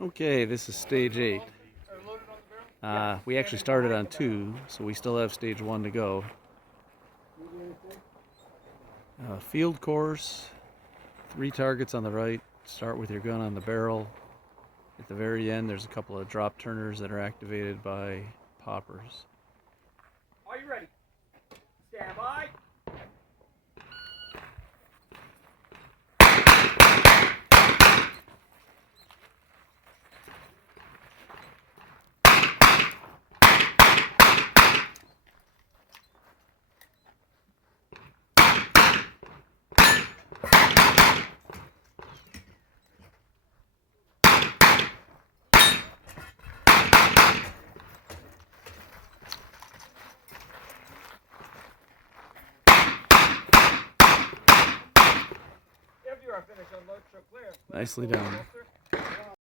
Okay, this is stage 8. We actually started on 2, so we still have stage 1 to go. Field course, 3 targets on the right. Start with your gun on the barrel. At the very end, there's a couple of drop turners that are activated by poppers. Are you ready? Stand by. If you are finished, unload, so clear. Nicely done.